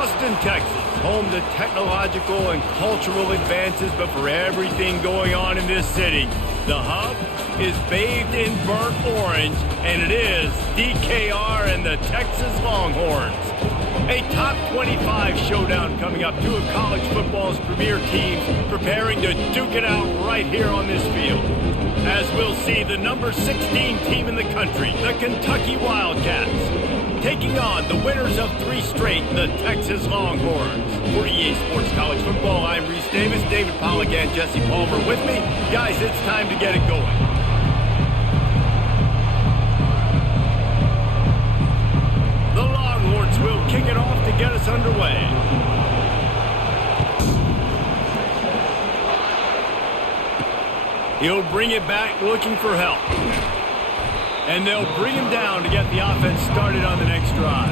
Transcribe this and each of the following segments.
Austin, Texas, home to technological and cultural advances, but for everything going on in this city, the hub is bathed in burnt orange, and it is DKR and the Texas Longhorns. A top 25 showdown coming up. Two of college football's premier teams preparing to duke it out right here on this field. As we'll see the number 16 team in the country, the Kentucky Wildcats, taking on the winners of 3 straight, the Texas Longhorns. For EA Sports College Football, I'm Reese Davis, David Pollack, and Jesse Palmer with me. Guys, it's time to get it going. The Longhorns will kick it off to get us underway. He'll bring it back looking for help. And they'll bring him down to get the offense started on the next drive.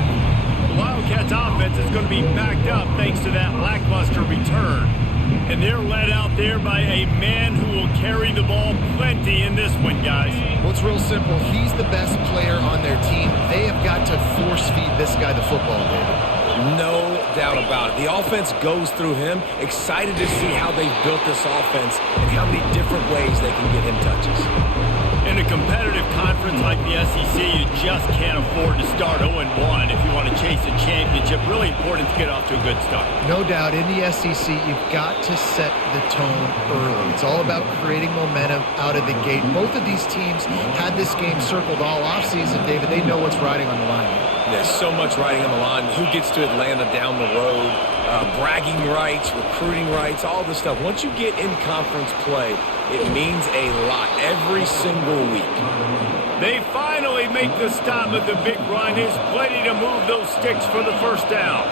The Wildcats offense is going to be backed up thanks to that lackluster return. And they're led out there by a man who will carry the ball plenty in this one, guys. Well, it's real simple. He's the best player on their team. They have got to force feed this guy the football, David. No doubt about it. The offense goes through him. Excited to see how they've built this offense and how many different ways they can get him touches. In a competitive conference like the SEC, you just can't afford to start 0-1 if you want to chase a championship. Really important to get off to a good start. No doubt, in the SEC, you've got to set the tone early. It's all about creating momentum out of the gate. Both of these teams had this game circled all offseason, David. They know what's riding on the line. There's so much riding on the line. Who gets to Atlanta down the road, bragging rights, recruiting rights, all this stuff. Once you get in conference play, it means a lot every single week. They finally make the stop at the big run. There's plenty to move those sticks for the first down.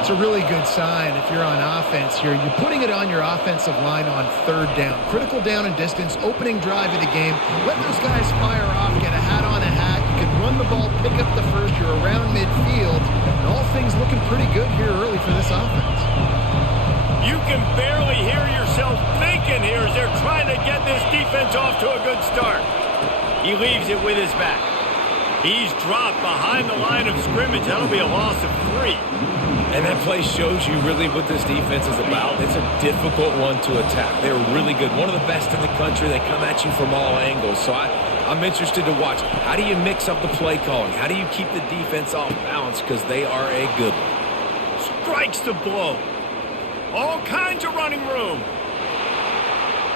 It's a really good sign if you're on offense here. You're putting it on your offensive line on 3rd down. Critical down and distance, opening drive of the game. Let those guys fire off, get a hat on a hat. You can run the ball, pick up the first. You're around midfield. And all things looking pretty good here early for this offense. You can barely hear yourself thinking here as they're trying to get this defense off to a good start. He leaves it with his back. He's dropped behind the line of scrimmage. That'll be a loss of 3. And that play shows you really what this defense is about. It's a difficult one to attack. They're really good. One of the best in the country. They come at you from all angles. So I'm interested to watch. How do you mix up the play calling? How do you keep the defense off balance? Because they are a good one. Strikes the blow. All kinds of running room.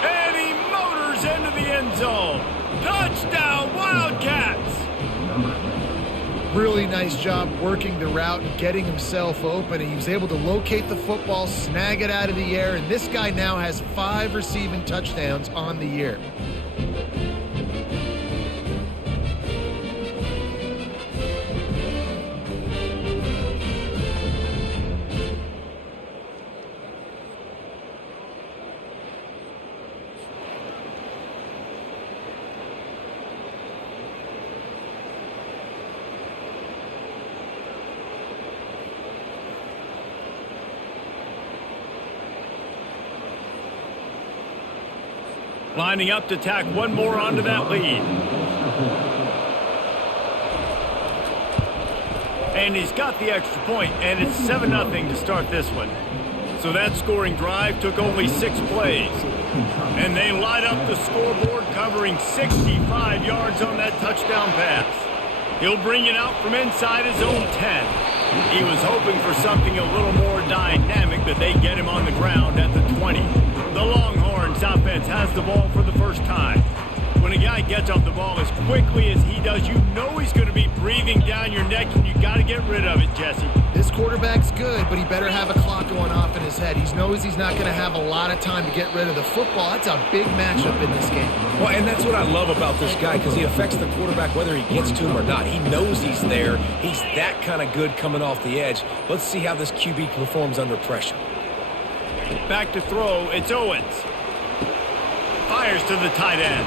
And he motors into the end zone. Touchdown, Wildcats! Really nice job working the route and getting himself open. He was able to locate the football, snag it out of the air, and this guy now has 5 receiving touchdowns on the year. Lining up to tack one more onto that lead. And he's got the extra point, and it's 7-0 to start this one. So that scoring drive took only 6 plays. And they light up the scoreboard, covering 65 yards on that touchdown pass. He'll bring it out from inside his own 10. He was hoping for something a little more dynamic, but they get him on the ground at the 20. The Longhorns offense has the ball for the first time. When a guy gets off the ball as quickly as he does, you know he's going to be breathing down your neck, and you got to get rid of it, Jesse. This quarterback's good, but he better have a clock going off in his head. He knows he's not going to have a lot of time to get rid of the football. That's a big matchup in this game. Well, and that's what I love about this guy, because he affects the quarterback whether he gets to him or not. He knows he's there. He's that kind of good coming off the edge. Let's see how this QB performs under pressure. Back to throw, it's Owens. Fires to the tight end.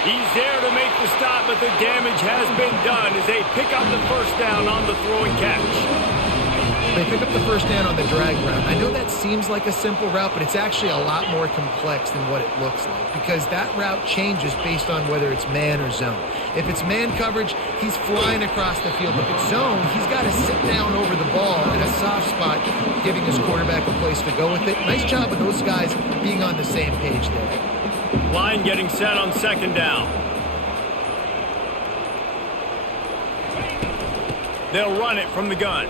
He's there to make the stop, but the damage has been done as they pick up the first down on the throw and catch. They pick up the first down on the drag route. I know that seems like a simple route, but it's actually a lot more complex than what it looks like because that route changes based on whether it's man or zone. If it's man coverage, he's flying across the field. If it's zone, he's got to sit down over the ball in a soft spot, giving his quarterback a place to go with it. Nice job of those guys being on the same page there. Line getting set on second down. They'll run it from the gun.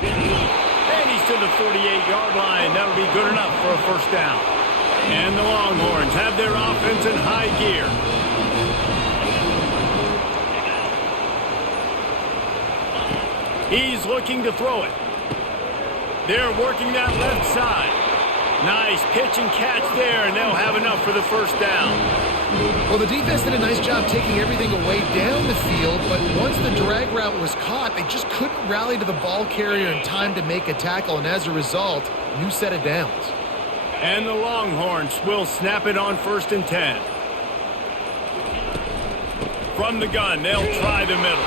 And he's to the 48-yard line. That'll be good enough for a first down. And the Longhorns have their offense in high gear. He's looking to throw it. They're working that left side. Nice pitch and catch there, and they'll have enough for the first down. Well, the defense did a nice job taking everything away down the field, but once the drag route was caught, they just couldn't rally to the ball carrier in time to make a tackle, and as a result, new set of downs. And the Longhorns will snap it on 1st and 10. From the gun, they'll try the middle.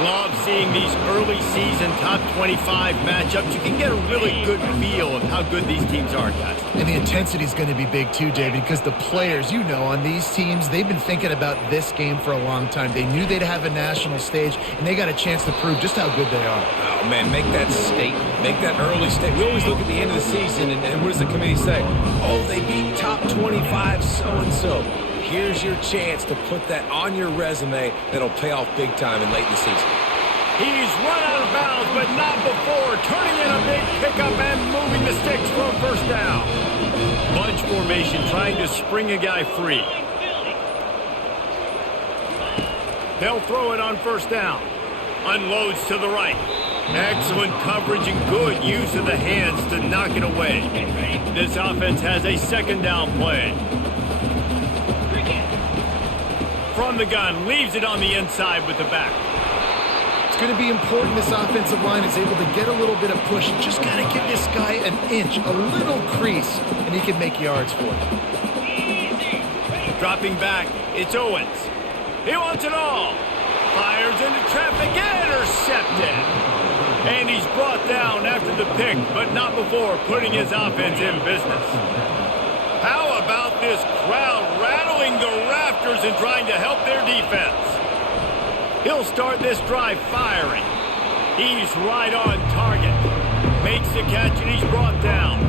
Love seeing these early season top 25 matchups. You can get a really good feel of how good these teams are, guys. And the intensity is going to be big too, David, because the players, you know, on these teams, they've been thinking about this game for a long time. They knew they'd have a national stage, and they got a chance to prove just how good they are. Oh, man, make that statement. Make that early statement. We always look at the end of the season, and what does the committee say? Oh, they beat top 25 so-and-so. Here's your chance to put that on your resume that'll pay off big time and late in the season. He's run out of bounds, but not before. Turning in a big pickup and moving the sticks for a first down. Bunch formation trying to spring a guy free. They'll throw it on first down. Unloads to the right. Excellent coverage and good use of the hands to knock it away. This offense has a second down play. From the gun, leaves it on the inside with the back. It's going to be important this offensive line is able to get a little bit of push. Just got to give this guy an inch, a little crease, and he can make yards for it. Dropping back, it's Owens. He wants it all. Fires into traffic, intercepted. And he's brought down after the pick, but not before putting his offense in business. How about this crowd rattling the rafters and trying to help their defense? He'll start this drive firing. He's right on target. Makes the catch and he's brought down.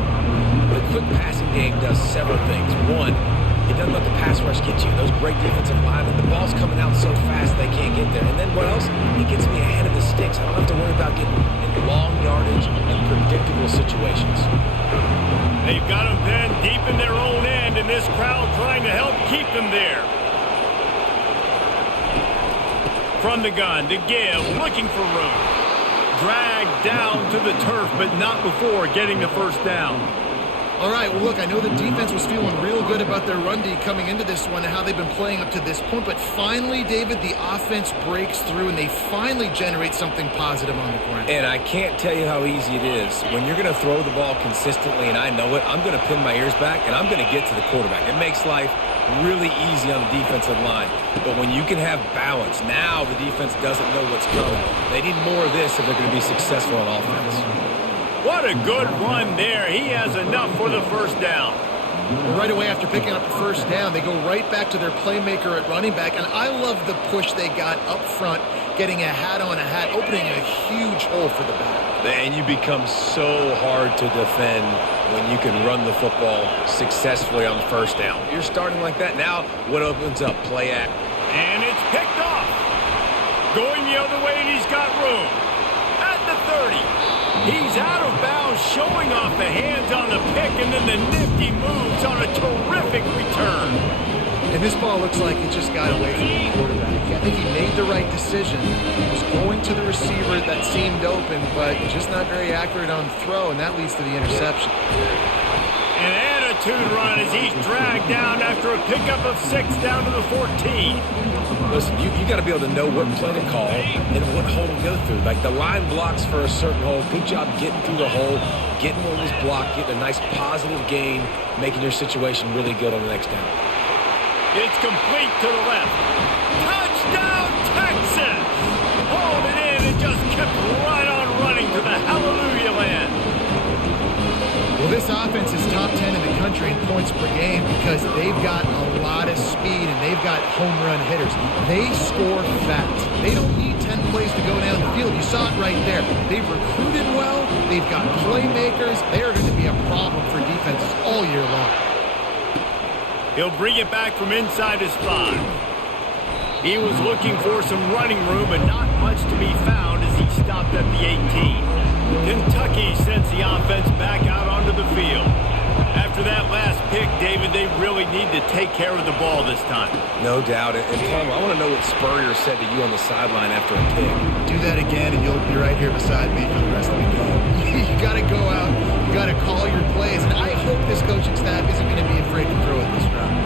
The quick passing game does several things. One, it doesn't let the pass rush get you. Those great defensive linemen, the ball's coming out so fast they can't get there. And then what else? It gets me ahead of the sticks. I don't have to worry about getting in long yardage and predictable situations. They've got them pinned deep in their own end, and this crowd trying to help keep them there. From the gun to give, looking for room. Dragged down to the turf, but not before getting the first down. All right, well, look, I know the defense was feeling real good about their run D coming into this one and how they've been playing up to this point, but finally, David, the offense breaks through and they finally generate something positive on the ground. And I can't tell you how easy it is. When you're going to throw the ball consistently, and I know it, I'm going to pin my ears back, and I'm going to get to the quarterback. It makes life really easy on the defensive line. But when you can have balance, now the defense doesn't know what's coming. They need more of this if they're going to be successful on offense. What a good run there. He has enough for the first down. Well, right away after picking up the first down, they go right back to their playmaker at running back. And I love the push they got up front, getting a hat on a hat, opening a huge hole for the back. And you become so hard to defend when you can run the football successfully on the first down. You're starting like that. Now, what opens up? Play act. And it's picked off. Going the other way, and he's got room. At the 30. He's out of bounds, showing off the hands on the pick, and then the nifty moves on a terrific return. And this ball looks like it just got away from the quarterback. I think he made the right decision. He was going to the receiver that seemed open, but just not very accurate on the throw, and that leads to the interception. An attitude run as he's dragged down after a pickup of 6 down to the 14. Listen, you got to be able to know what play to call and what hole to go through. Like the line blocks for a certain hole. Good job getting through the hole, getting what was blocked, getting a nice positive gain, making your situation really good on the next down. It's complete to the left. Touchdown, Texas! Hauled it in and just kept right on running to the hell of this offense is top 10 in the country in points per game because they've got a lot of speed and they've got home run hitters. They score fast. They don't need 10 plays to go down the field. You saw it right there. They've recruited well. They've got playmakers. They are going to be a problem for defenses all year long. He'll bring it back from inside his 5. He was looking for some running room, but not much to be found as he stopped at the 18. Kentucky sends the offense back out onto the field. After that last pick, David, they really need to take care of the ball this time. No doubt. And Palmer, I want to know what Spurrier said to you on the sideline after a pick. Do that again, and you'll be right here beside me for the rest of the game. You got to go out. You got to call your plays. And I hope this coaching staff isn't going to be afraid to throw it this round.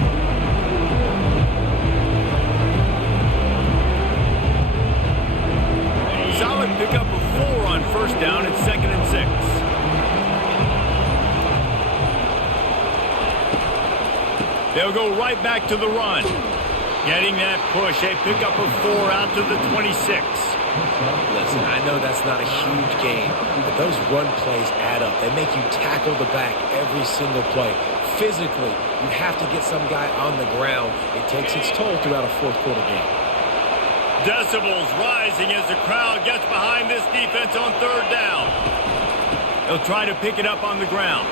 Solid pickup of 4 on first down and 2nd and 6. They'll go right back to the run. Getting that push, a pickup of 4 out to the 26. Listen, I know that's not a huge game, but those run plays add up. They make you tackle the back every single play. Physically, you have to get some guy on the ground. It takes its toll throughout a fourth quarter game. Decibels rising as the crowd gets behind this defense on 3rd down. They'll try to pick it up on the ground.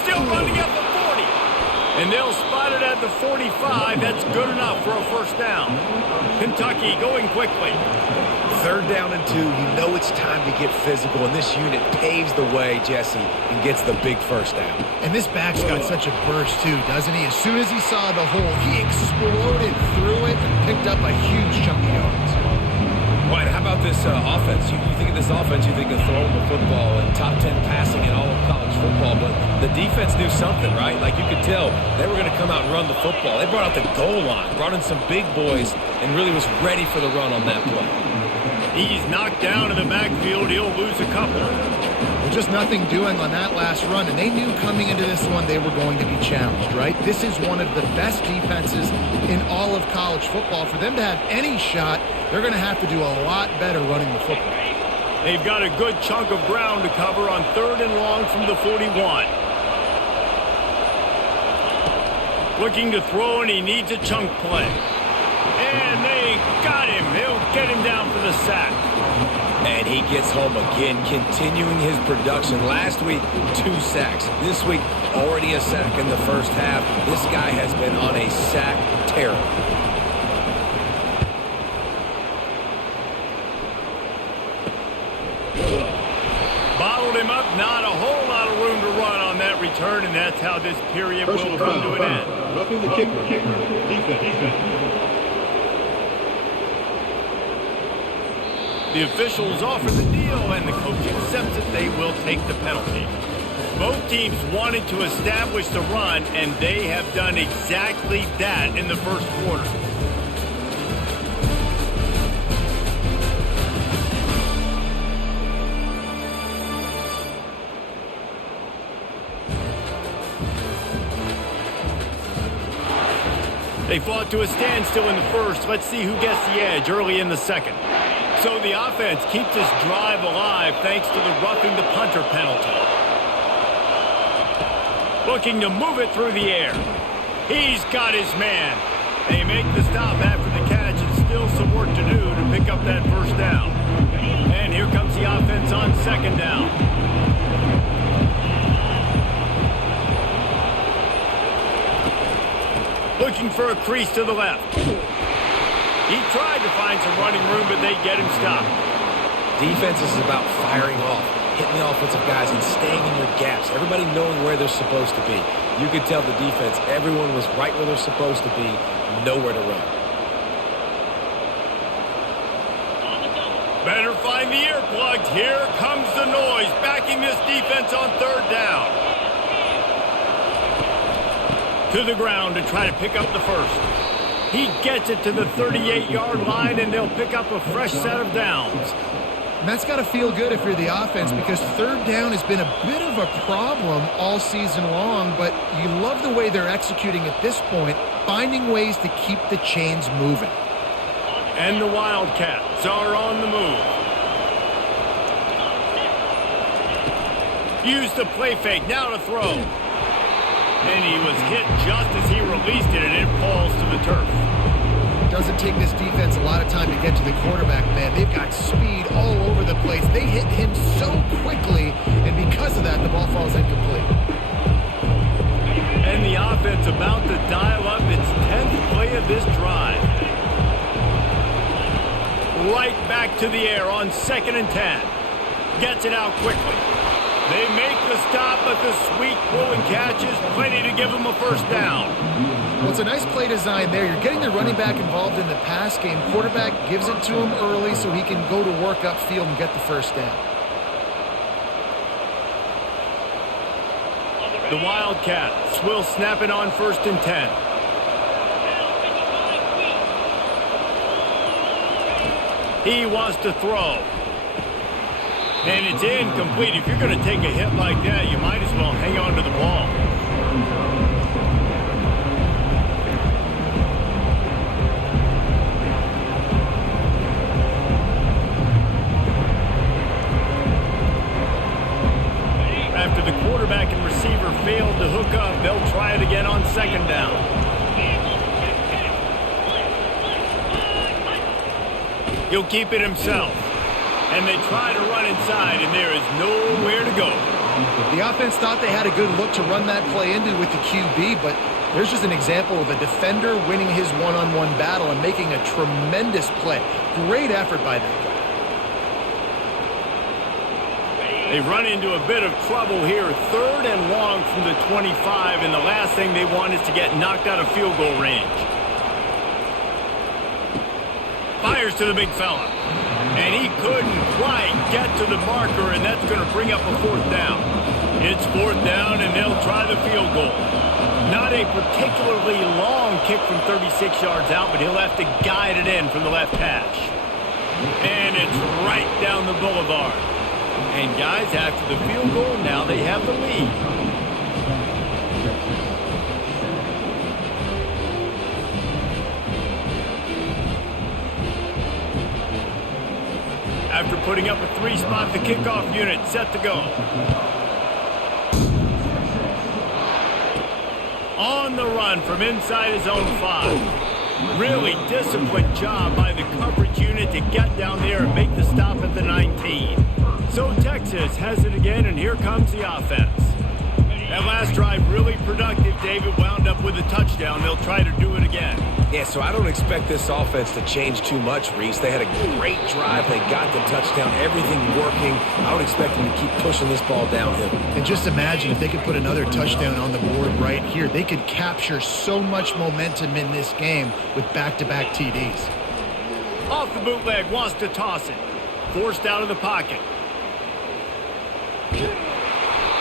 Still running at the 40. And they'll spot it at the 45. That's good enough for a first down. Kentucky going quickly. 3rd down and 2. You know it's time to get physical, and this unit paves the way, Jesse, and gets the big first down. And this back's got such a burst, too, doesn't he? As soon as he saw the hole, he exploded through it and picked up a huge chunk of yards. Right, how about this offense? You think of this offense, you think of throwing the football and top 10 passing in all of college football, but the defense knew something, right? Like you could tell they were going to come out and run the football. They brought out the goal line, brought in some big boys, and really was ready for the run on that play. He's knocked down in the backfield. He'll lose a couple. Just nothing doing on that last run, and they knew coming into this one they were going to be challenged, right? This is one of the best defenses in all of college football. For them to have any shot, they're going to have to do a lot better running the football. They've got a good chunk of ground to cover on 3rd and long from the 41. Looking to throw, and he needs a chunk play. And they got him. They'll get him down for the sack. And he gets home again, continuing his production. Last week, 2 sacks. This week, already a sack in the first half. This guy has been on a sack tear. Bottled him up. Not a whole lot of room to run on that return, and that's how this period will come to an end. Roughing the kicker. Defense. The officials offer the deal, and the coach accepts it. They will take the penalty. Both teams wanted to establish the run, and they have done exactly that in the first quarter. They fought to a standstill in the first. Let's see who gets the edge early in the second. So the offense keeps this drive alive thanks to the roughing the punter penalty. Looking to move it through the air. He's got his man. They make the stop after the catch, and still some work to do to pick up that first down. And here comes the offense on 2nd down. Looking for a crease to the left. He tried to find some running room, but they get him stopped. Defense is about firing off, hitting the offensive guys, and staying in your gaps. Everybody knowing where they're supposed to be. You could tell the defense, everyone was right where they're supposed to be, nowhere to run. Better find the earplugs. Here comes the noise, backing this defense on 3rd down. To the ground to try to pick up the first. He gets it to the 38-yard line, and they'll pick up a fresh set of downs. And that's got to feel good if you're the offense, because 3rd down has been a bit of a problem all season long, but you love the way they're executing at this point, finding ways to keep the chains moving. And the Wildcats are on the move. Used the play fake, now to throw. And he was hit just as he released it, and it falls to the turf. Doesn't take this defense a lot of time to get to the quarterback, man. They've got speed all over the place. They hit him so quickly, and because of that, the ball falls incomplete. And the offense about to dial up its 10th play of this drive. Right back to the air on 2nd and 10. Gets it out quickly. They make the stop, but the sweet throw and catch is plenty to give them a first down. Well, it's a nice play design there. You're getting the running back involved in the pass game. Quarterback gives it to him early so he can go to work upfield and get the first down. The Wildcats will snap it on 1st and 10. He wants to throw. And it's incomplete. If you're going to take a hit like that, you might as well hang on to the ball. After the quarterback and receiver failed to hook up, they'll try it again on 2nd down. He'll keep it himself. And they try to run inside, and there is nowhere to go. The offense thought they had a good look to run that play into with the QB, but there's just an example of a defender winning his one-on-one battle and making a tremendous play. Great effort by that guy. They run into a bit of trouble here. 3rd and long from the 25, and the last thing they want is to get knocked out of field goal range. Fires to the big fella. And he couldn't quite get to the marker, and that's going to bring up a 4th down. It's 4th down, and they'll try the field goal. Not a particularly long kick from 36 yards out, but he'll have to guide it in from the left hash. And it's right down the boulevard. And guys, after the field goal, now they have the lead. After putting up a 3-spot, the kickoff unit set to go. On the run from inside his own 5. Really disciplined job by the coverage unit to get down there and make the stop at the 19. So Texas has it again, and here comes the offense. That last drive really productive. David wound up with a touchdown. They'll try to do it again. Yeah, so I don't expect this offense to change too much, Reese. They had a great drive. They got the touchdown. Everything working. I would expect them to keep pushing this ball downhill. And just imagine if they could put another touchdown on the board right here. They could capture so much momentum in this game with back-to-back TDs. Off the bootleg, wants to toss it. Forced out of the pocket.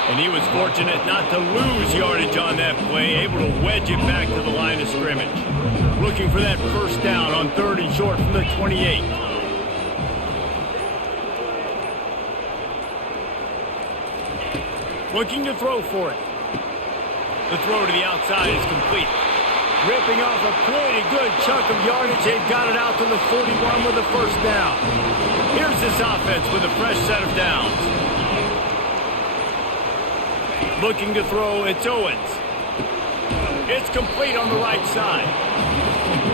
And he was fortunate not to lose yardage on that play, able to wedge it back to the line of scrimmage. Looking for that first down on 3rd and short from the 28. Looking to throw for it. The throw to the outside is complete. Ripping off a pretty good chunk of yardage. They've got it out to the 41 with the first down. Here's this offense with a fresh set of downs. Looking to throw, it's Owens. It's complete on the right side.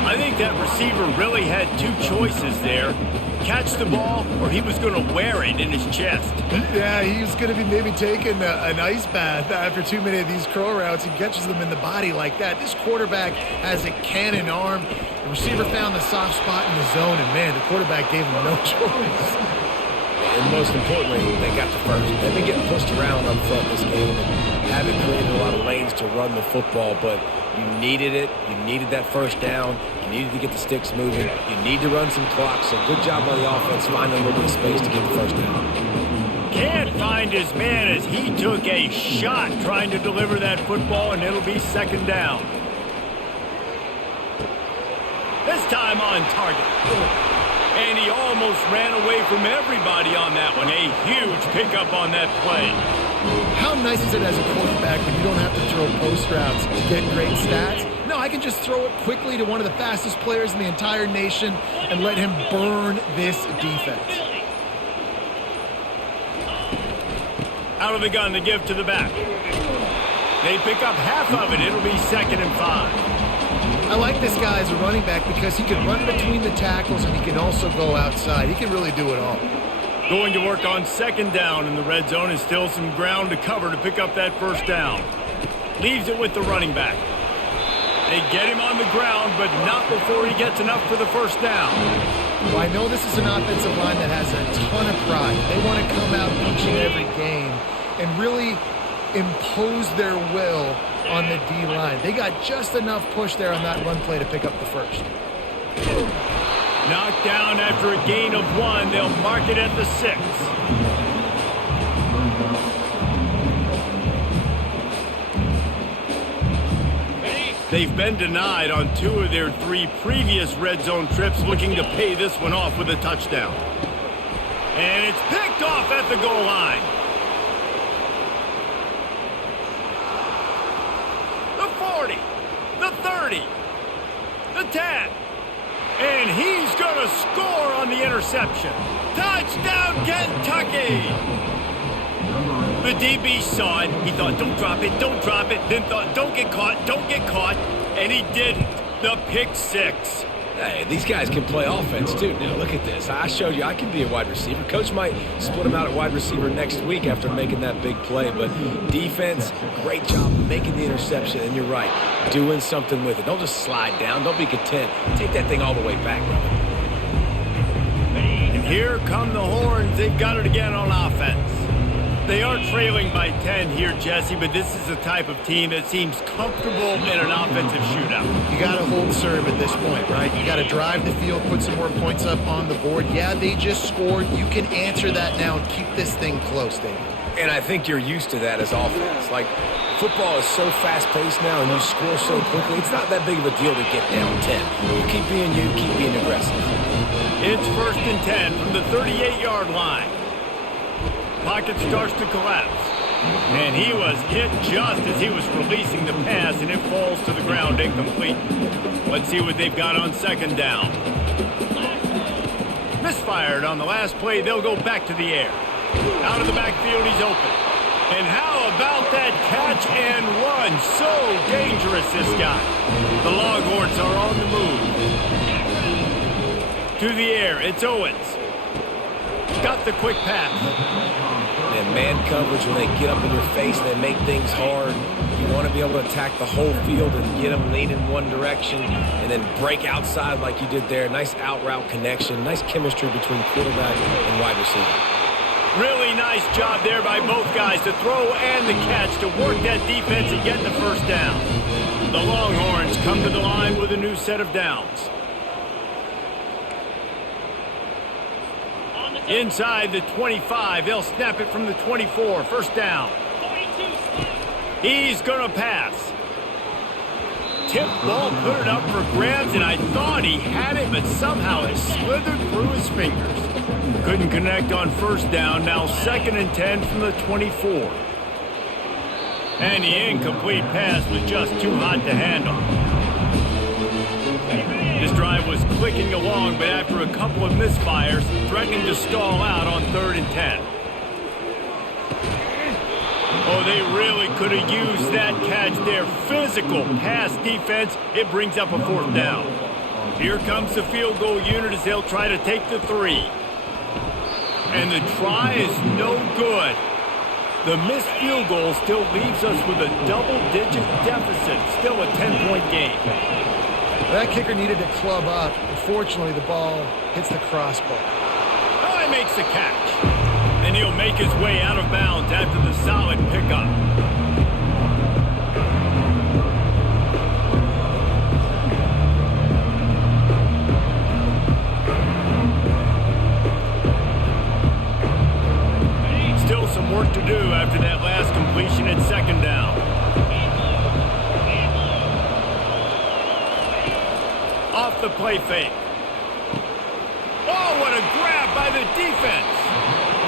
I think that receiver really had 2 choices there. Catch the ball, or he was going to wear it in his chest. Yeah, he was going to be maybe taking an ice bath after too many of these curl routes. He catches them in the body like that. This quarterback has a cannon arm. The receiver found the soft spot in the zone, and, man, the quarterback gave him no choice. And most importantly, they got the first. They've been getting pushed around up front this game and haven't created a lot of lanes to run the football, but you needed it. You needed that first down. You needed to get the sticks moving. You need to run some clock. So good job by the offense finding a little bit of space to get the first down. Can't find his man as he took a shot trying to deliver that football, and it'll be 2nd down. This time on target. And he almost ran away from everybody on that one. A huge pickup on that play. How nice is it as a quarterback when you don't have to throw post routes to get great stats? No, I can just throw it quickly to one of the fastest players in the entire nation and let him burn this defense. Out of the gun to give to the back. They pick up half of it. It'll be 2nd and 5. I like this guy as a running back because he can run between the tackles and he can also go outside. He can really do it all. Going to work on 2nd down in the red zone, and still some ground to cover to pick up that 1st down. Leaves it with the running back. They get him on the ground, but not before he gets enough for the 1st down. Well, I know this is an offensive line that has a ton of pride. They want to come out each and every game and really impose their will on the D-line. They got just enough push there on that run play to pick up the 1st. Knocked down after a gain of 1. They'll mark it at the 6. They've been denied on 2 of their 3 previous red zone trips, looking to pay this one off with a touchdown. And it's picked off at the goal line. The 40, the 30, the 10. And he's going to score on the interception. Touchdown, Kentucky! The DB saw it. He thought, don't drop it, don't drop it. Then thought, don't get caught, don't get caught. And he didn't. The pick 6. Hey, these guys can play offense, too. Now, look at this. I showed you I can be a wide receiver. Coach might split him out at wide receiver next week after making that big play. But defense, great job making the interception. And you're right, doing something with it. Don't just slide down. Don't be content. Take that thing all the way back, brother. And here come the horns. They've got it again on offense. They are trailing by 10 here, Jesse, but this is the type of team that seems comfortable in an offensive shootout. You got to hold serve at this point, right? You got to drive the field, put some more points up on the board. Yeah, they just scored. You can answer that now and keep this thing close, David. And I think you're used to that as offense. Like, football is so fast-paced now and you score so quickly, it's not that big of a deal to get down 10. You keep being aggressive. It's 1st and 10 from the 38-yard line. Pocket starts to collapse. And he was hit just as he was releasing the pass, and it falls to the ground incomplete. Let's see what they've got on 2nd down. Misfired on the last play. They'll go back to the air. Out of the backfield, he's open. And how about that catch and run? So dangerous, this guy. The Longhorns are on the move. To the air, it's Owens. Got the quick pass. And man coverage, when they get up in your face, they make things hard. You want to be able to attack the whole field and get them lean in one direction and then break outside like you did there. Nice out-route connection. Nice chemistry between quarterback and wide receiver. Really nice job there by both guys to throw and the catch to work that defense and get the 1st down. The Longhorns come to the line with a new set of downs. Inside the 25, they'll snap it from the 24. 1st down. He's going to pass. Tip ball, put it up for grabs, and I thought he had it, but somehow it slithered through his fingers. Couldn't connect on 1st down. Now 2nd and 10 from the 24. And the incomplete pass was just too hot to handle. This drive was clicking along, but after a couple of misfires, threatening to stall out on 3rd and 10. Oh, they really could have used that catch there. Physical pass defense. It brings up a 4th down. Here comes the field goal unit as they'll try to take the 3. And the try is no good. The missed field goal still leaves us with a double-digit deficit. Still a 10-point game. That kicker needed to club up. Unfortunately, the ball hits the crossbar. Oh, he makes the catch. And he'll make his way out of bounds after the solid pickup. Still some work to do after that last completion at 2nd down. Off the play fake. Oh, what a grab by the defense.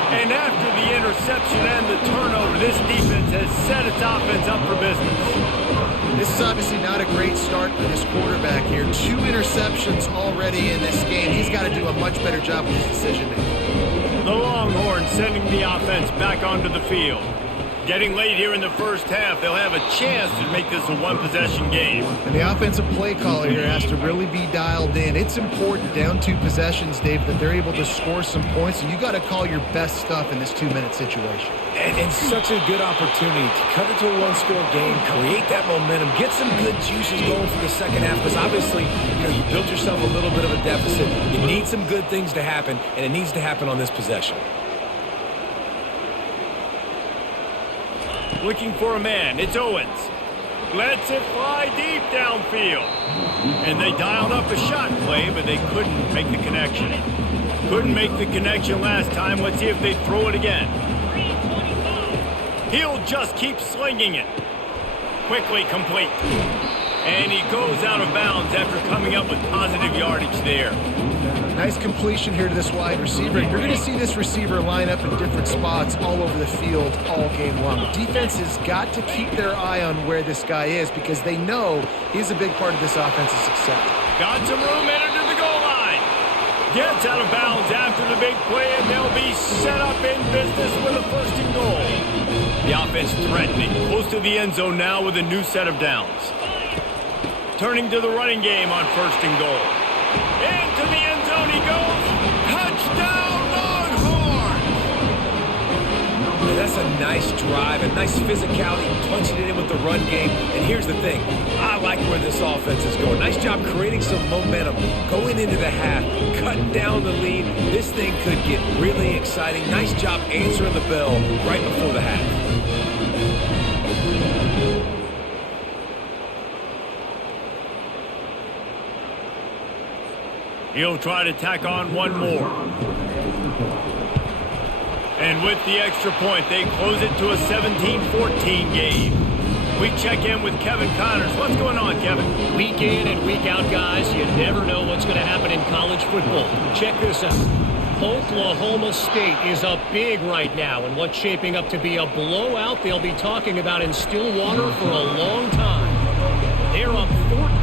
And after the interception and the turnover, this defense has set its offense up for business. This is obviously not a great start for this quarterback here. 2 interceptions already in this game. He's got to do a much better job with his decision-making. The Longhorns sending the offense back onto the field. Getting late here in the first half, they'll have a chance to make this a one-possession game. And the offensive play caller here has to really be dialed in. It's important, down 2 possessions, Dave, that they're able to score some points, and you got to call your best stuff in this 2-minute situation. And such a good opportunity to cut it to a one-score game, create that momentum, get some good juices going for the second half, because obviously, you built yourself a little bit of a deficit. You need some good things to happen, and it needs to happen on this possession. Looking for a man. It's Owens. Lets it fly deep downfield. And they dialed up a shot play, but they couldn't make the connection. Couldn't make the connection last time. Let's see if they throw it again. He'll just keep slinging it. Quickly complete. And he goes out of bounds after coming up with positive yardage there. Nice completion here to this wide receiver. You're going to see this receiver line up in different spots all over the field all game long. Defense has got to keep their eye on where this guy is because they know he's a big part of this offense's success. Got some room headed to the goal line. Gets out of bounds after the big play, and they'll be set up in business with a 1st and goal. The offense threatening. Close to the end zone now with a new set of downs. Turning to the running game on 1st and goal. Into the end zone he goes. Touchdown, Longhorns! That's a nice drive, a nice physicality, punching it in with the run game. And here's the thing. I like where this offense is going. Nice job creating some momentum, going into the half, cutting down the lead. This thing could get really exciting. Nice job answering the bell right before the half. He'll try to tack on one more. And with the extra point, they close it to a 17-14 game. We check in with Kevin Connors. What's going on, Kevin? Week in and week out, guys. You never know what's going to happen in college football. Check this out. Oklahoma State is up big right now in what's shaping up to be a blowout they'll be talking about in Stillwater for a long time. They're up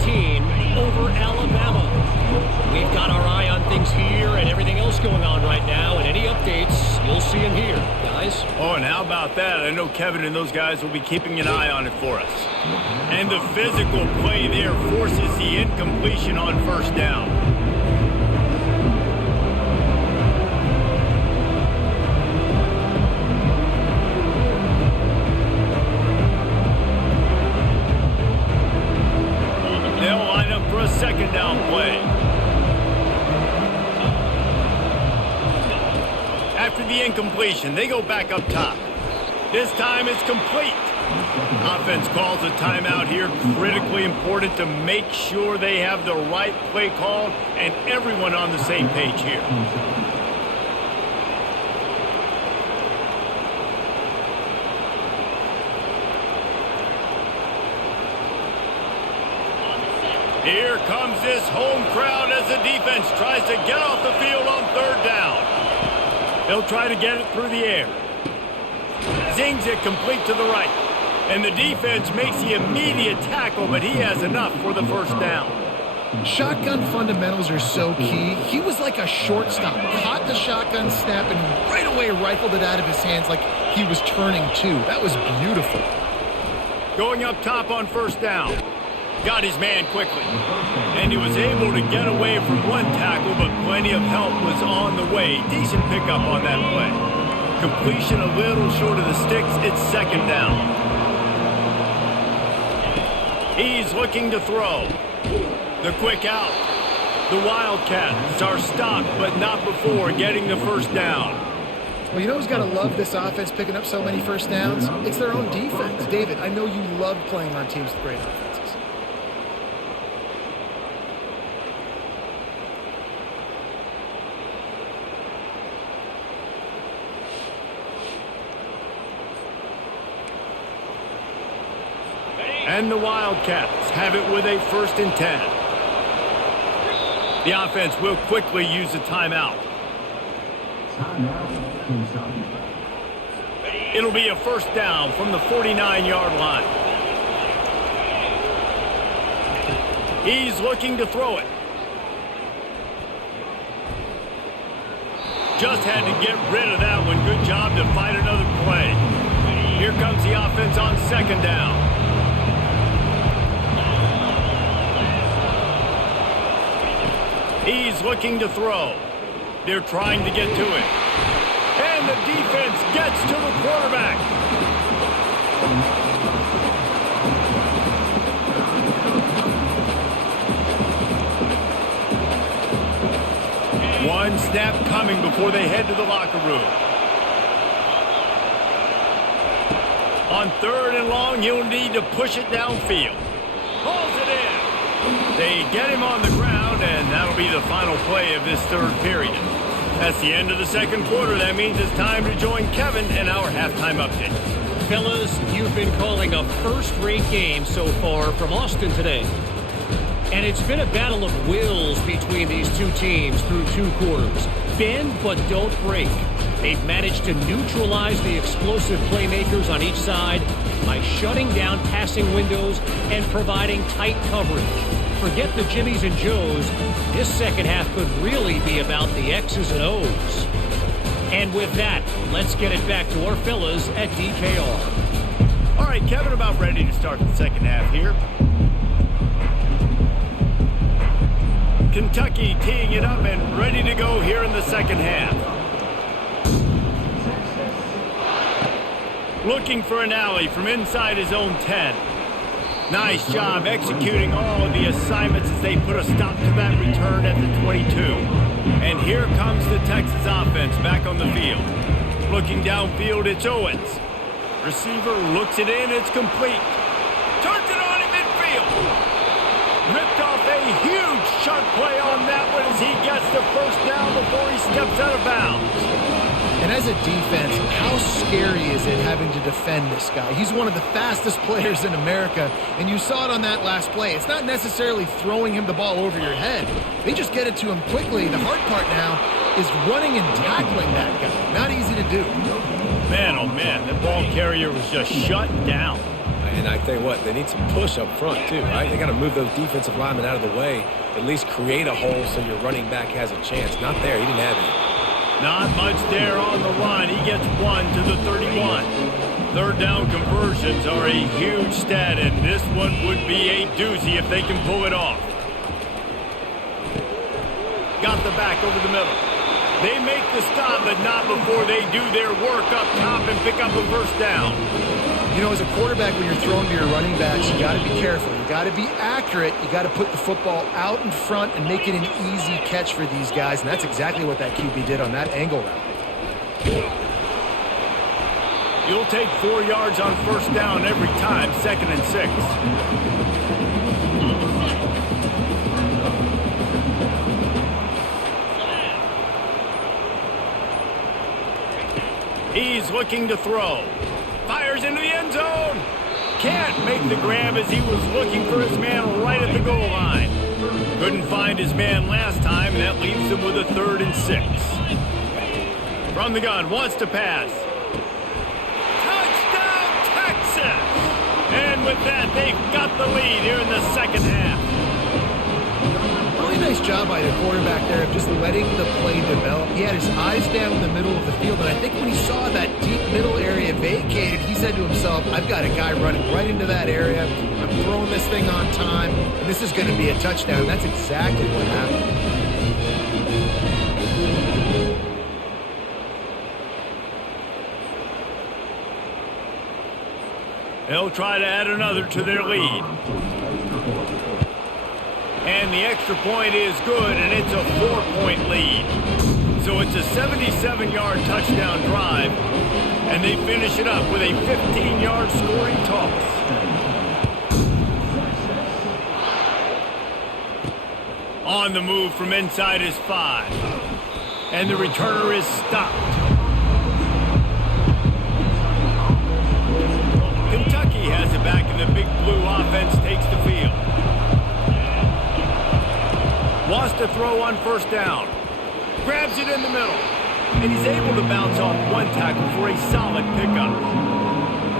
14 over Alabama. We've got our eye on things here and everything else going on right now, and any updates, you'll see them here, guys. Oh, and how about that? I know Kevin and those guys will be keeping an eye on it for us. And the physical play there forces the incompletion on 1st down. They'll line up for a 2nd down play. After the incompletion, they go back up top. This time it's complete. Offense calls a timeout here. Critically important to make sure they have the right play called and everyone on the same page here. Here comes this home crowd as the defense tries to get off the field on 3rd down. They'll try to get it through the air. Zings it complete to the right. And the defense makes the immediate tackle, but he has enough for the 1st down. Shotgun fundamentals are so key. He was like a shortstop. Caught the shotgun snap and right away rifled it out of his hands like he was turning 2. That was beautiful. Going up top on 1st down. Got his man quickly. And he was able to get away from one tackle, but plenty of help was on the way. Decent pickup on that play. Completion a little short of the sticks. It's 2nd down. He's looking to throw. The quick out. The Wildcats are stopped, but not before getting the 1st down. Well, you know who's got to love this offense picking up so many 1st downs? It's their own defense. David, I know you love playing on teams with great offenses. And the Wildcats have it with a 1st and 10. The offense will quickly use a timeout. It'll be a 1st down from the 49-yard line. He's looking to throw it. Just had to get rid of that one. Good job to fight another play. Here comes the offense on second down. He's looking to throw. They're trying to get to it. And the defense gets to the quarterback. One snap coming before they head to the locker room. On third and long, he'll need to push it downfield. Pulls it in. They get him on the ground, and that'll be the final play of this third period. That's the end of the second quarter. That means it's time to join Kevin in our halftime update. Fellas, you've been calling a first-rate game so far from Austin today. And it's been a battle of wills between these two teams through 2 quarters. Bend but don't break. They've managed to neutralize the explosive playmakers on each side by shutting down passing windows and providing tight coverage. Forget the Jimmies and Joes. This second half could really be about the X's and O's. And with that, let's get it back to our fellas at DKR. All right, Kevin, about ready to start the second half here. Kentucky teeing it up and ready to go here in the second half. Looking for an alley from inside his own 10. Nice job executing all of the assignments as they put a stop to that return at the 22. And here comes the Texas offense back on the field. Looking downfield, it's Owens. Receiver looks it in, it's complete. Turns it on in midfield. Ripped off a huge chunk play on that one as he gets the first down before he steps out of bounds. And as a defense, how scary is it having to defend this guy? He's one of the fastest players in America, and you saw it on that last play. It's not necessarily throwing him the ball over your head. They just get it to him quickly. The hard part now is running and tackling that guy. Not easy to do. Man, oh man, the ball carrier was just shut down. And I tell you what, they need some push up front too, right? They got to move those defensive linemen out of the way, at least create a hole so your running back has a chance. Not there. He didn't have it. Not much there on the run. He gets 1 to the 31. Third down conversions are a huge stat, and this one would be a doozy if they can pull it off. Got the back over the middle. They make the stop, but not before they do their work up top and pick up a first down. You know, as a quarterback, when you're throwing to your running backs, you got to be careful. You got to be accurate. You got to put the football out in front and make it an easy catch for these guys, and that's exactly what that QB did on that angle route. You'll take 4 yards on first down every time, 2nd and 6. He's looking to throw. Fires into the end zone. Can't make the grab as he was looking for his man right at the goal line. Couldn't find his man last time, and that leaves him with a 3rd and 6. From the gun, wants to pass. Touchdown, Texas! And with that, they've got the lead here in the second half. Really nice job by the quarterback there of just letting the play develop. He had his eyes down the middle of the field, and I think when he saw that deep middle area vacated, he said to himself, I've got a guy running right into that area. I'm throwing this thing on time, and this is going to be a touchdown. That's exactly what happened. They'll try to add another to their lead. And the extra point is good, and it's a 4-point lead. So it's a 77-yard touchdown drive, and they finish it up with a 15-yard scoring toss. On the move from inside his 5. And the returner is stopped. Kentucky has it back, and the big blue offense takes the field. Wants to throw on first down. Grabs it in the middle. And he's able to bounce off one tackle for a solid pickup.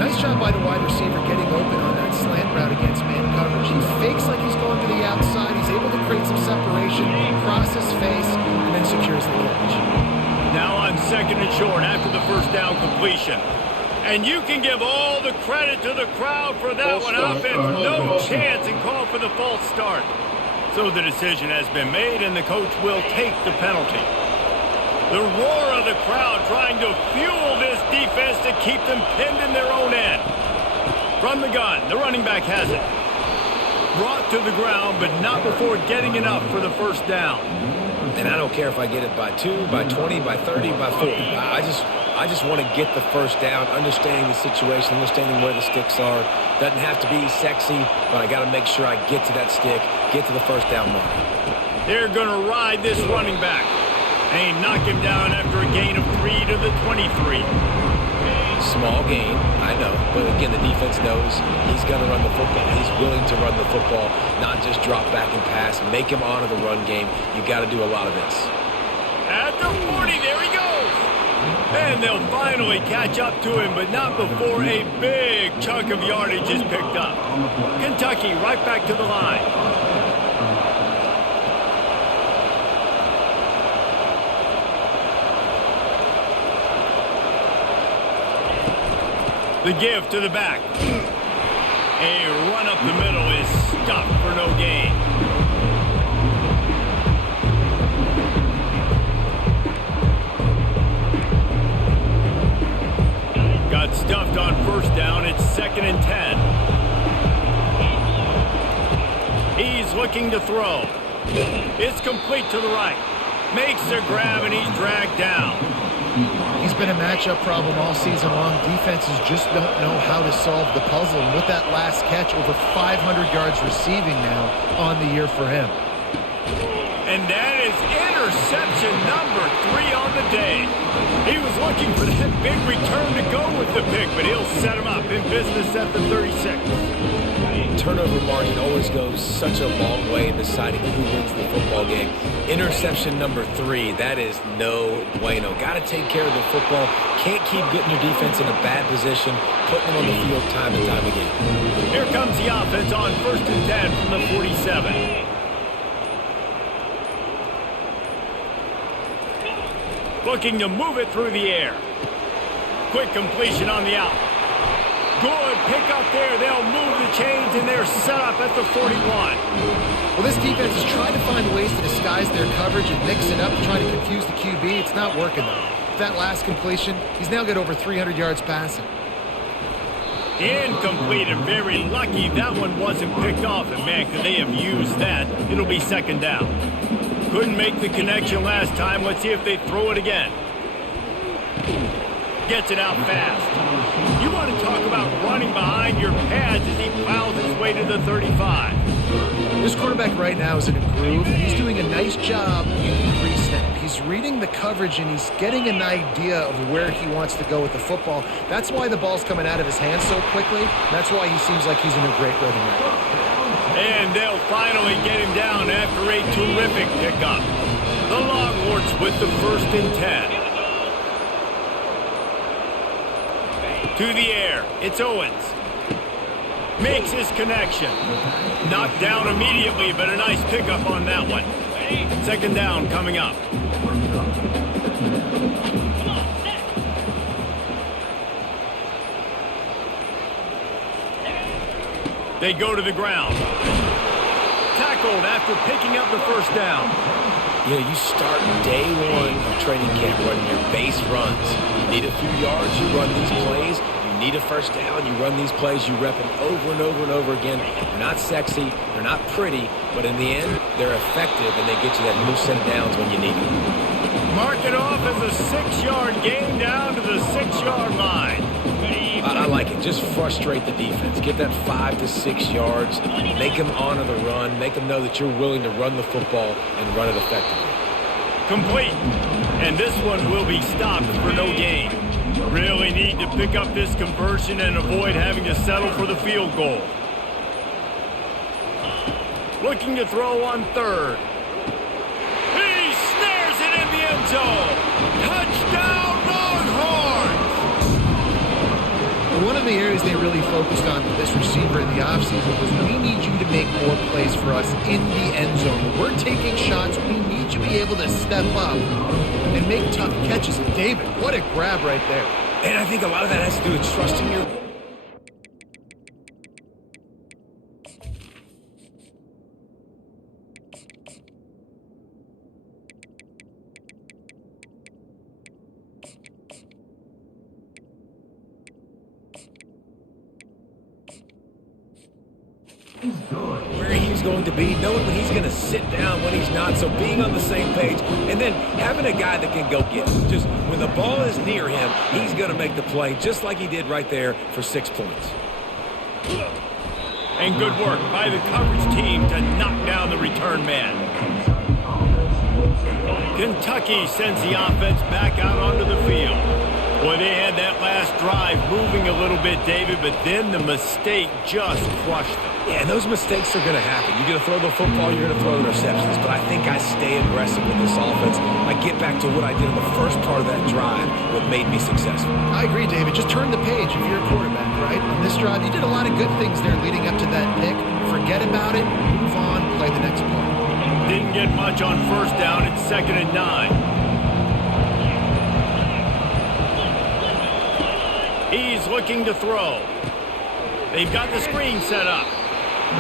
Nice job by the wide receiver getting open on that slant route against man coverage. He fakes like he's going to the outside. He's able to create some separation, cross his face, and then secures the catch. Now second and short after the first down completion. And you can give all the credit to the crowd for that one. Offense, no chance, and call for the false start. So the decision has been made, and the coach will take the penalty. The roar of the crowd trying to fuel this defense to keep them pinned in their own end. From the gun, the running back has it. Brought to the ground, but not before getting enough for the first down. And I don't care if I get it by 2, by 20, by 30, by 40. I just want to get the first down, understanding the situation, understanding where the sticks are. Doesn't have to be sexy, but I got to make sure I get to that stick, get to the first down mark. They're going to ride this running back. And knock him down after a gain of 3 to the 23. Small gain, I know. But again, the defense knows he's going to run the football. He's willing to run the football, not just drop back and pass. Make him honor the run game. You got to do a lot of this. At the 40, there he goes. And they'll finally catch up to him, but not before a big chunk of yardage is picked up. Kentucky right back to the line. The give to the back. A run up the middle is stopped for no gain. Got stuffed on first down. It's 2nd and 10. He's looking to throw. It's complete to the right. Makes a grab, and he's dragged down. He's been a matchup problem all season long. Defenses just don't know how to solve the puzzle. And with that last catch, over 500 yards receiving now on the year for him. And that is interception number 3 on the day. He was looking for that big return to go with the pick, but he'll set him up in business at the 36. Turnover margin always goes such a long way in deciding who wins the football game. Interception number 3, that is no bueno. Got to take care of the football. Can't keep getting your defense in a bad position, putting them on the field time and time again. Here comes the offense on 1st and 10 from the 47. Looking to move it through the air. Quick completion on the out. Good pick up there. They'll move the chains, and they're set up at the 41. Well, this defense is trying to find ways to disguise their coverage and mix it up, trying to confuse the QB. It's not working, though. That last completion, he's now got over 300 yards passing. Incomplete, and very lucky that one wasn't picked off. And, man, could they have used that? It'll be 2nd down. Couldn't make the connection last time. Let's see if they throw it again. Gets it out fast. You want to talk about running behind your pads as he plows his way to the 35. This quarterback right now is in a groove. He's doing a nice job in pre-snap. He's reading the coverage, and he's getting an idea of where he wants to go with the football. That's why the ball's coming out of his hands so quickly. That's why he seems like he's in a great rhythm right now. And they'll finally get him down after a terrific pickup. The Longhorns with the 1st and 10. To the air, it's Owens. Makes his connection. Knocked down immediately, but a nice pickup on that one. 2nd down coming up. They go to the ground. Tackled after picking up the first down. You know, you start day 1 of training camp running your base runs. You need a few yards, you run these plays. You need a first down, you run these plays, you rep them over and over and over again. They're not sexy, they're not pretty, but in the end, they're effective, and they get you that new set of downs when you need it. Mark it off as a 6-yard gain down to the 6-yard line. I like it. Just frustrate the defense. Get that 5 to 6 yards. Make them honor the run. Make them know that you're willing to run the football and run it effectively. Complete. And this one will be stopped for no gain. Really need to pick up this conversion and avoid having to settle for the field goal. Looking to throw on 3rd. He snares it in the end zone. Touchdown, Longhorns! One of the areas they really focused on with this receiver in the offseason was we need you to make more plays for us in the end zone. When we're taking shots, we need you to be able to step up and make tough catches. And David, what a grab right there. And I think a lot of that has to do with trusting your... where he's going to be, knowing when he's going to sit down, when he's not, so being on the same page, and then having a guy that can go get it. Just when the ball is near him, he's going to make the play, just like he did right there for 6 points. And good work by the coverage team to knock down the return man. Kentucky sends the offense back out onto the field. Boy, they had that last drive moving a little bit, David, but then the mistake just crushed them. Yeah, and those mistakes are going to happen. You're going to throw the football, you're going to throw interceptions, but I think I stay aggressive with this offense. I get back to what I did in the first part of that drive, what made me successful. I agree, David. Just turn the page if you're a quarterback, right? On this drive, you did a lot of good things there leading up to that pick. Forget about it, move on, play the next play. Didn't get much on first down. It's 2nd and 9. He's looking to throw. They've got the screen set up.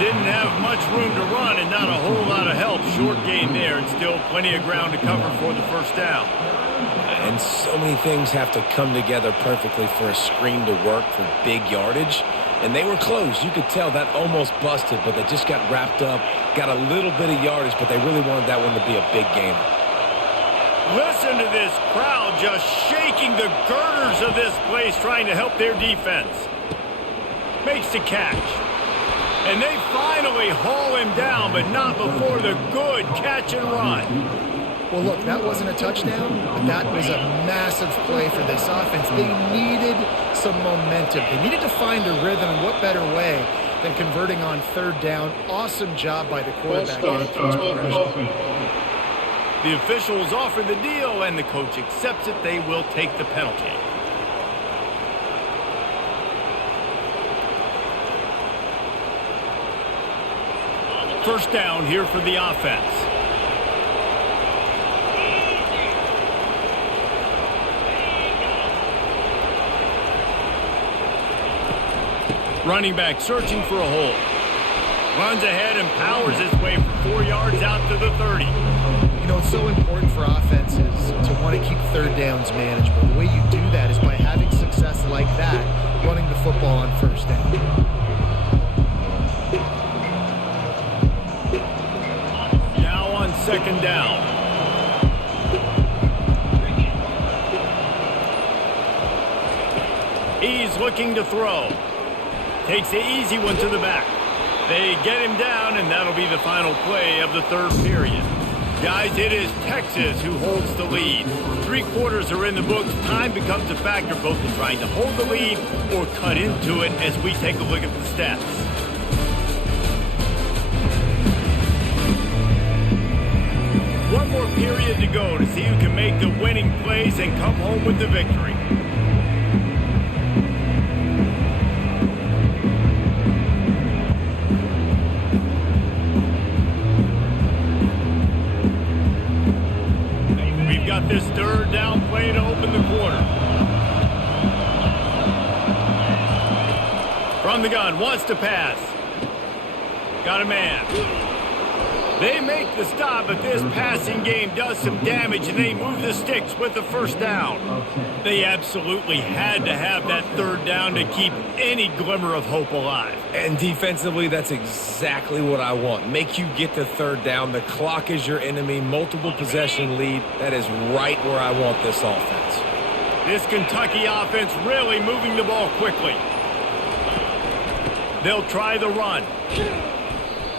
Didn't have much room to run and not a whole lot of help. Short gain there and still plenty of ground to cover for the first down. And so many things have to come together perfectly for a screen to work for big yardage. And they were close. You could tell that almost busted, but they just got wrapped up, got a little bit of yardage, but they really wanted that one to be a big gainer. Listen to this crowd just shaking the girders of this place trying to help their defense. Makes the catch. And they finally haul him down, but not before the good catch and run. Well, look, that wasn't a touchdown, but that was a massive play for this offense. They needed some momentum. They needed to find a rhythm, and what better way than converting on third down. Awesome job by the quarterback. The officials offer the deal, and the coach accepts it. They will take the penalty. First down here for the offense. Running back searching for a hole. Runs ahead and powers his way for 4 yards out to the 30. You know, it's so important for offenses to want to keep third downs manageable. The way you do that is by having success like that, running the football on first down. Now on 2nd down. He's looking to throw. Takes the easy one to the back. They get him down, and that'll be the final play of the third period. Guys, it is Texas who holds the lead. 3 quarters are in the books. Time becomes a factor both in trying to hold the lead or cut into it as we take a look at the stats. One more period to go to see who can make the winning plays and come home with the victory. Got this third down play to open the quarter. From the gun, wants to pass. Got a man. They make the stop, but this passing game does some damage, and they move the sticks with the first down. They absolutely had to have that third down to keep any glimmer of hope alive. And defensively, that's exactly what I want. Make you get the third down. The clock is your enemy. Multiple possession lead. That is right where I want this offense. This Kentucky offense really moving the ball quickly. They'll try the run.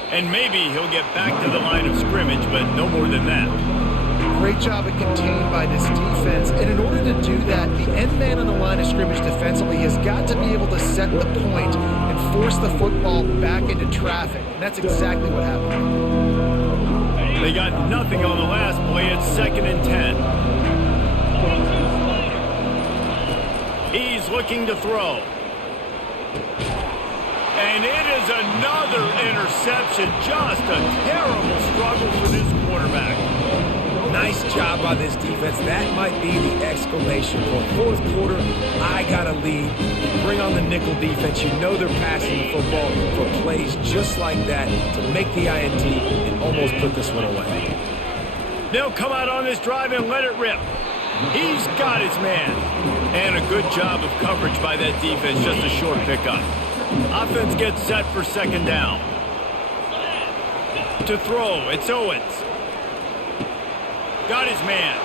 And maybe he'll get back to the line of scrimmage, but no more than that. Great job of contained by this defense. And in order to do that, the end man on the line of scrimmage defensively has got to be able to set the point and force the football back into traffic. And that's exactly what happened. They got nothing on the last play. It's 2nd and 10. He's looking to throw. And it is another interception. Just a terrible struggle for this quarterback. Nice job by this defense. That might be the exclamation point. Fourth quarter, I got a lead. You bring on the nickel defense. You know they're passing the football for plays just like that to make the INT and almost put this one away. They'll come out on this drive and let it rip. He's got his man. And a good job of coverage by that defense. Just a short pickup. Offense gets set for second down. To throw, it's Owens. Got his man.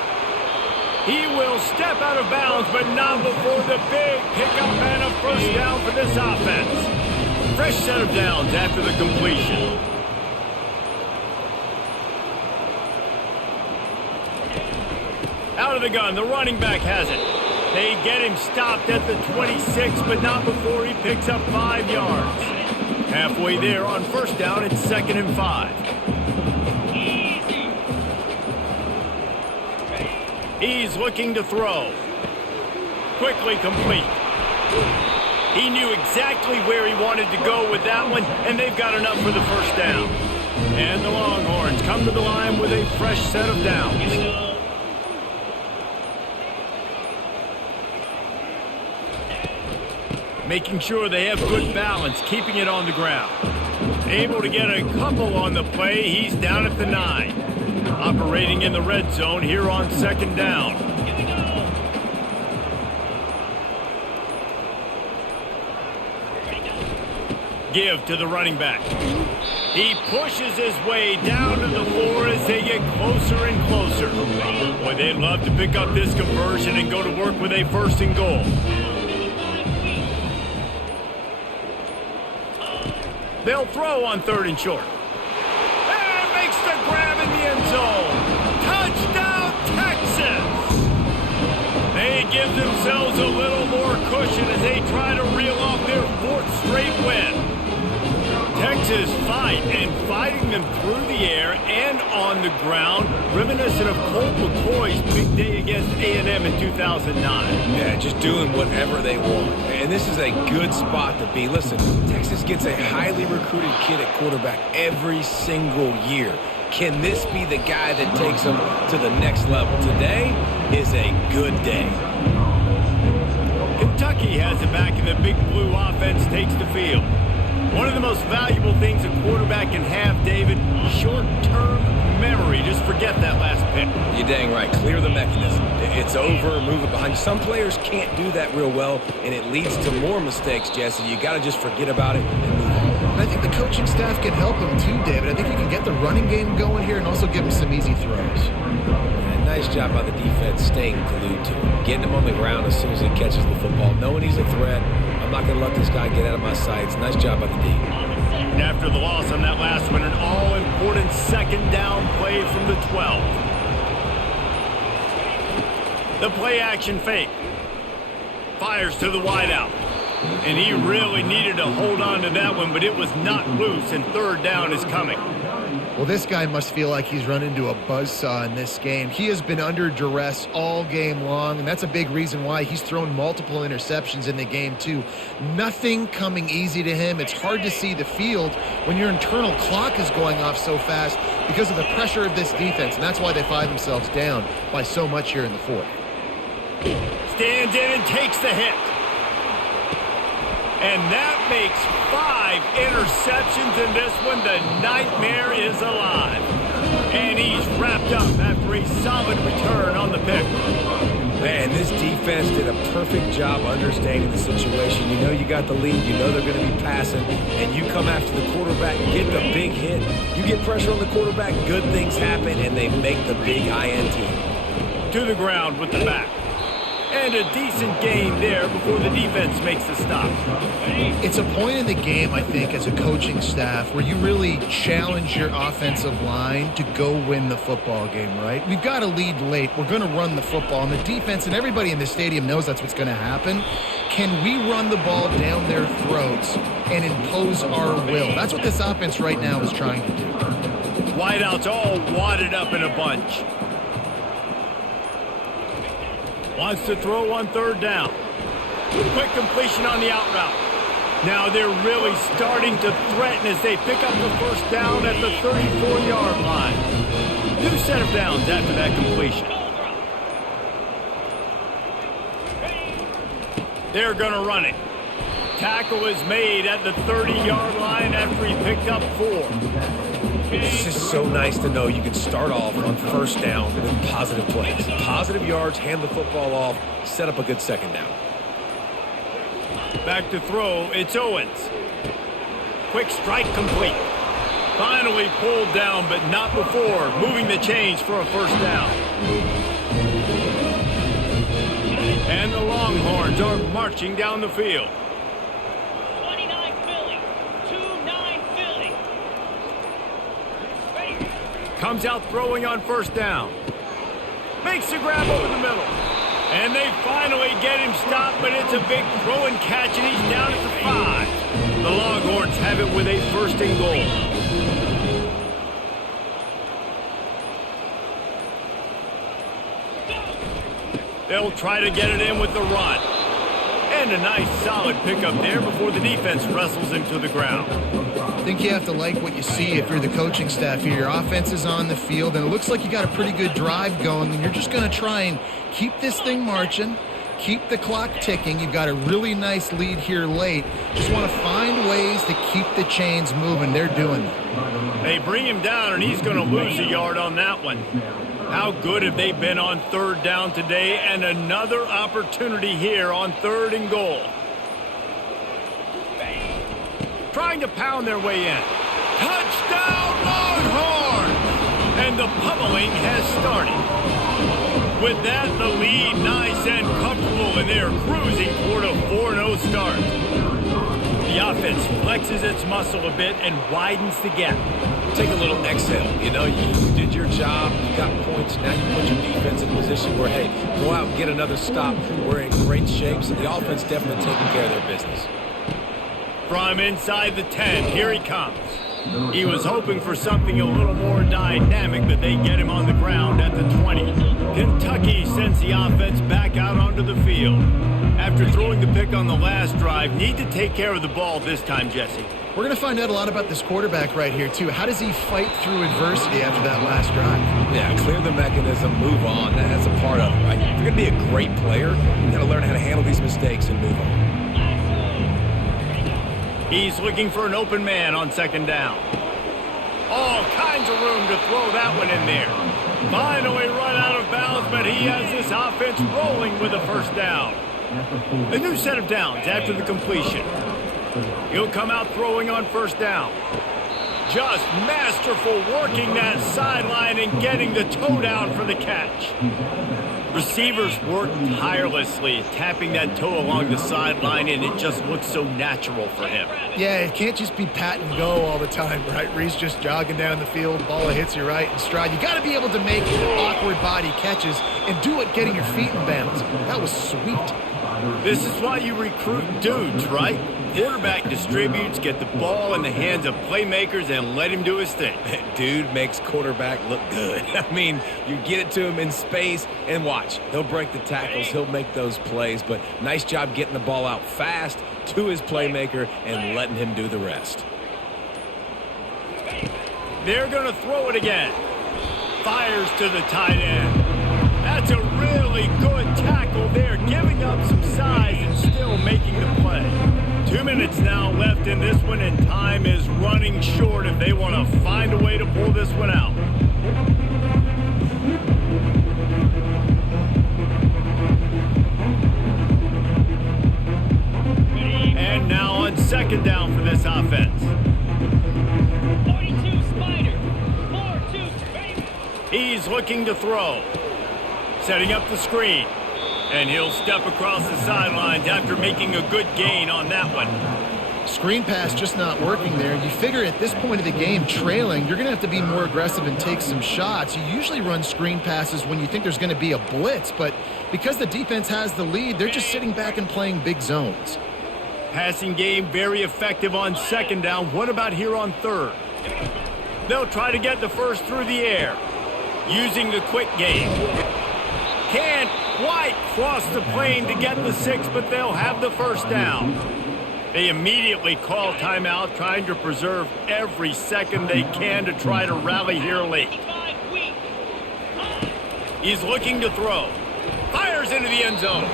He will step out of bounds, but not before the big pickup and a first down for this offense. Fresh set of downs after the completion. Out of the gun, the running back has it. They get him stopped at the 26, but not before he picks up 5 yards. Halfway there on first down, it's 2nd and 5. He's looking to throw. Quickly complete. He knew exactly where he wanted to go with that one, and they've got enough for the first down. And the Longhorns come to the line with a fresh set of downs. Making sure they have good balance, keeping it on the ground. Able to get a couple on the play, he's down at the 9. Operating in the red zone here on second down. Give to the running back. He pushes his way down to the floor as they get closer and closer. Boy, they'd love to pick up this conversion and go to work with a 1st and goal. They'll throw on 3rd and short. And makes the grab in the end zone. Touchdown, Texas! They give themselves a little more cushion as they try to reel off their 4th straight win. Texas fighting them through the air and on the ground, reminiscent of Colt McCoy's big day against A&M in 2009. Yeah, just doing whatever they want. And this is a good spot to be. Listen, Texas gets a highly recruited kid at quarterback every single year. Can this be the guy that takes them to the next level? Today is a good day. Kentucky has it back, and the Big Blue offense takes the field. One of the most valuable things a quarterback can have, David, short-term memory. Just forget that last pick. You're dang right. Clear the mechanism. It's over, move it behind you. Some players can't do that real well, and it leads to more mistakes, Jesse. You got to just forget about it and move on. I think the coaching staff can help him too, David. I think you can get the running game going here and also give him some easy throws. And nice job by the defense staying glued to him, getting him on the ground as soon as he catches the football, knowing he's a threat. I'm not going to let this guy get out of my sights. Nice job by the D. After the loss on that last one, an all-important second down play from the 12. The play-action fake. Fires to the wideout. And he really needed to hold on to that one, but it was not loose, and 3rd down is coming. Well, this guy must feel like he's run into a buzzsaw in this game. He has been under duress all game long, and that's a big reason why he's thrown multiple interceptions in the game, too. Nothing coming easy to him. It's hard to see the field when your internal clock is going off so fast because of the pressure of this defense, and that's why they find themselves down by so much here in the 4th. Stands in and takes the hit. And that makes 5 interceptions in this one. The nightmare is alive. And he's wrapped up after a solid return on the pick. Man, this defense did a perfect job understanding the situation. You know you got the lead. You know they're going to be passing. And you come after the quarterback, get the big hit. You get pressure on the quarterback, good things happen, and they make the big INT. To the ground with the back. And a decent gain there before the defense makes the stop. It's a point in the game, I think, as a coaching staff where you really challenge your offensive line to go win the football game, right? We've got a lead late. We're going to run the football. And the defense and everybody in the stadium knows that's what's going to happen. Can we run the ball down their throats and impose our will? That's what this offense right now is trying to do. Wideouts all wadded up in a bunch. Wants to throw on 3rd down. Quick completion on the out route. Now they're really starting to threaten as they pick up the first down at the 34-yard line. New set of downs after that completion. They're going to run it. Tackle is made at the 30-yard line after he picked up 4. It's just so nice to know you can start off on first down with positive plays. Positive yards, hand the football off, set up a good second down. Back to throw, it's Owens. Quick strike complete. Finally pulled down, but not before moving the chains for a first down. And the Longhorns are marching down the field. 29 Philly, 2-9 Philly. Comes out throwing on first down. Makes the grab over the middle. And they finally get him stopped, but it's a big throw and catch, and he's down at the 5. The Longhorns have it with a first and goal. They'll try to get it in with the run. And a nice solid pickup there before the defense wrestles him to the ground. I think you have to like what you see if you're the coaching staff here. Your offense is on the field, and it looks like you got a pretty good drive going, and you're just going to try and keep this thing marching, keep the clock ticking. You've got a really nice lead here late. Just want to find ways to keep the chains moving. They're doing that. They bring him down, and he's going to lose a yard on that one. How good have they been on third down today, and another opportunity here on third and goal. Trying to pound their way in. Touchdown, Longhorns! And the pummeling has started. With that, the lead nice and comfortable, and they're cruising toward a 4-0 start. The offense flexes its muscle a bit and widens the gap. Take a little exhale. You know, you did your job, you got points, now you put your defense in a position where, hey, go out and get another stop. We're in great shape, so the offense definitely taking care of their business. From inside the 10, here he comes. He was hoping for something a little more dynamic, but they get him on the ground at the 20. Kentucky sends the offense back out onto the field. After throwing the pick on the last drive, need to take care of the ball this time, Jesse. We're going to find out a lot about this quarterback right here, too. How does he fight through adversity after that last drive? Yeah, clear the mechanism, move on. That's a part of it, right? If you're going to be a great player, you got to learn how to handle these mistakes and move on. He's looking for an open man on second down. All kinds of room to throw that one in there. Finally run out of bounds, but he has this offense rolling with a first down. A new set of downs after the completion. He'll come out throwing on first down. Just masterful working that sideline and getting the toe down for the catch. Receivers work tirelessly, tapping that toe along the sideline, and it just looks so natural for him. Yeah, it can't just be pat and go all the time, right? Reese just jogging down the field, ball hits you right in stride. You got to be able to make awkward body catches and do it getting your feet in bounds. That was sweet. This is why you recruit dudes, right? Quarterback distributes, get the ball in the hands of playmakers, and let him do his thing. Dude makes quarterback look good. I mean, you get it to him in space, and watch. He'll break the tackles. He'll make those plays, but nice job getting the ball out fast to his playmaker and letting him do the rest. They're going to throw it again. Fires to the tight end. That's a really good tackle there, giving up some size and still making the play. 2 minutes now left in this one, and time is running short if they want to find a way to pull this one out. And now on second down for this offense. 42 Spider, 4-2 Space. He's looking to throw. Setting up the screen. And he'll step across the sidelines after making a good gain on that one. Screen pass just not working there. You figure at this point of the game, trailing, you're going to have to be more aggressive and take some shots. You usually run screen passes when you think there's going to be a blitz, but because the defense has the lead, they're just sitting back and playing big zones. Passing game very effective on second down. What about here on third? They'll try to get the first through the air. Using the quick game. Can't quite cross the plane to get the 6, but they'll have the first down. They immediately call timeout, trying to preserve every second they can to try to rally here late. 55 weak. He's looking to throw. Fires into the end zone.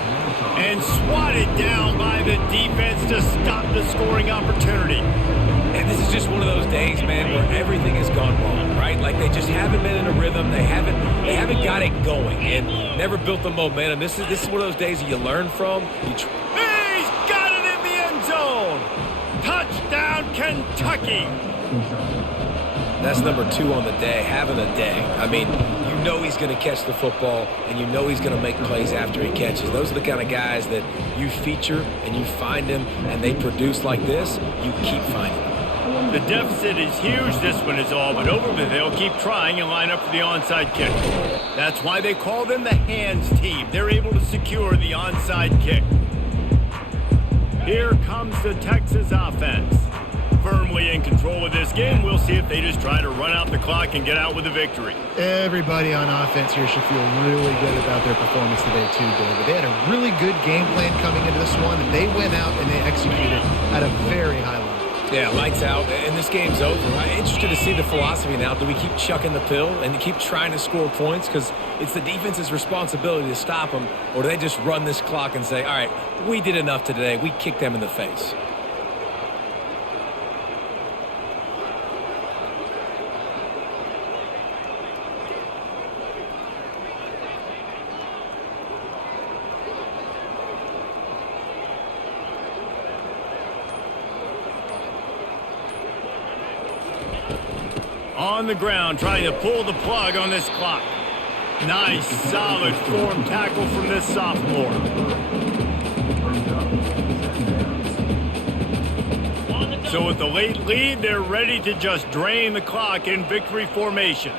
And swatted down by the defense to stop the scoring opportunity. And this is just one of those days, man, where everything has gone wrong, right? Like they just haven't been in a rhythm. They haven't got it going and never built the momentum. This is one of those days that you learn from. He's got it in the end zone. Touchdown, Kentucky. That's number 2 on the day, having a day. I mean, you know he's going to catch the football, and you know he's going to make plays after he catches. Those are the kind of guys that you feature and you find them, and they produce like this, you keep finding them. The deficit is huge. This one is all but over, but they'll keep trying and line up for the onside kick. That's why they call them the hands team. They're able to secure the onside kick. Here comes the Texas offense. Firmly in control of this game. We'll see if they just try to run out the clock and get out with a victory. Everybody on offense here should feel really good about their performance today too, David. They had a really good game plan coming into this one, and they went out and they executed at a very high level. Yeah, lights out, and this game's over. I'm interested to see the philosophy now. Do we keep chucking the pill and keep trying to score points because it's the defense's responsibility to stop them, or do they just run this clock and say, all right, we did enough today. We kicked them in the face. On the ground, trying to pull the plug on this clock. Nice, solid form tackle from this sophomore. So with the late lead, they're ready to just drain the clock in victory formation.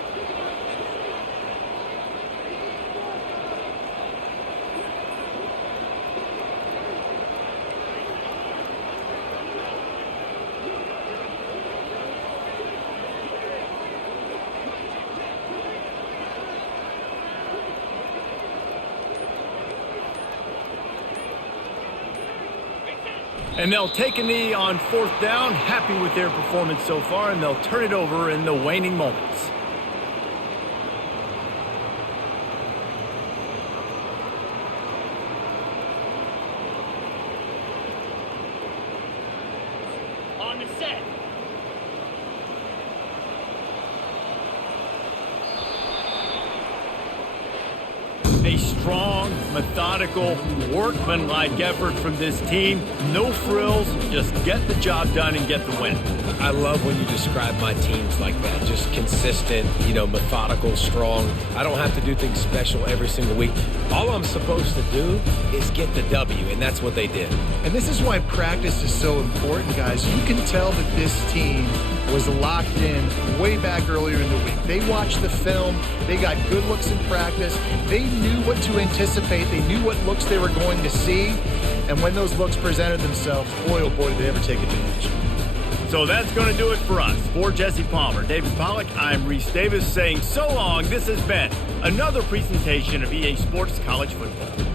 And they'll take a knee on 4th down, happy with their performance so far, and they'll turn it over in the waning moments. On the set. A strong, methodical, workmanlike effort from this team. No frills, just get the job done and get the win. I love when you describe my teams like that. Just consistent, methodical, strong. I don't have to do things special every single week. All I'm supposed to do is get the W, and that's what they did. And this is why practice is so important, guys. You can tell that this team was locked in way back earlier in the week. They watched the film. They got good looks in practice. They knew what to anticipate. They knew what looks they were going to see. And when those looks presented themselves, boy, oh boy, did they ever take advantage. So that's going to do it for us. For Jesse Palmer, David Pollack, I'm Reese Davis saying so long. This has been another presentation of EA Sports College Football.